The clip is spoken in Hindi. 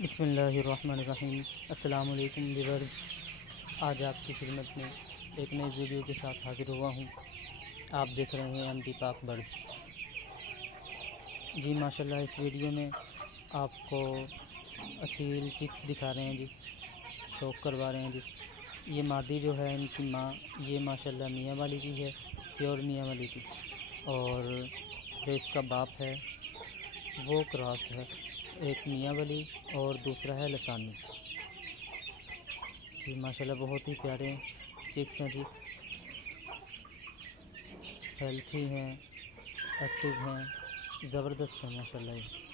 बिस्मिल्लाहिर्रहमानिर्रहीम। अस्सलाम वालेकुम व्यूअर्स, आज आपकी खिदमत में एक नई वीडियो के साथ हाज़िर हुआ हूँ। आप देख रहे हैं एमडी पाक बर्ड्स। जी माशाल्लाह, इस वीडियो में आपको असील चिक्स दिखा रहे हैं जी, शौक करवा रहे हैं जी। ये मादी जो है, इनकी माँ ये माशाल्लाह मियाँ वाली की है, प्योर मियाँ वाली की। और जो इसका बाप है वो क्रॉस है, एक मियाँ वाली और दूसरा है लसानी। जी माशाल्लाह बहुत ही प्यारे चिक्स हैं जी, हेल्थी हैं, एक्टिव हैं, ज़बरदस्त हैं माशाल्लाह ये।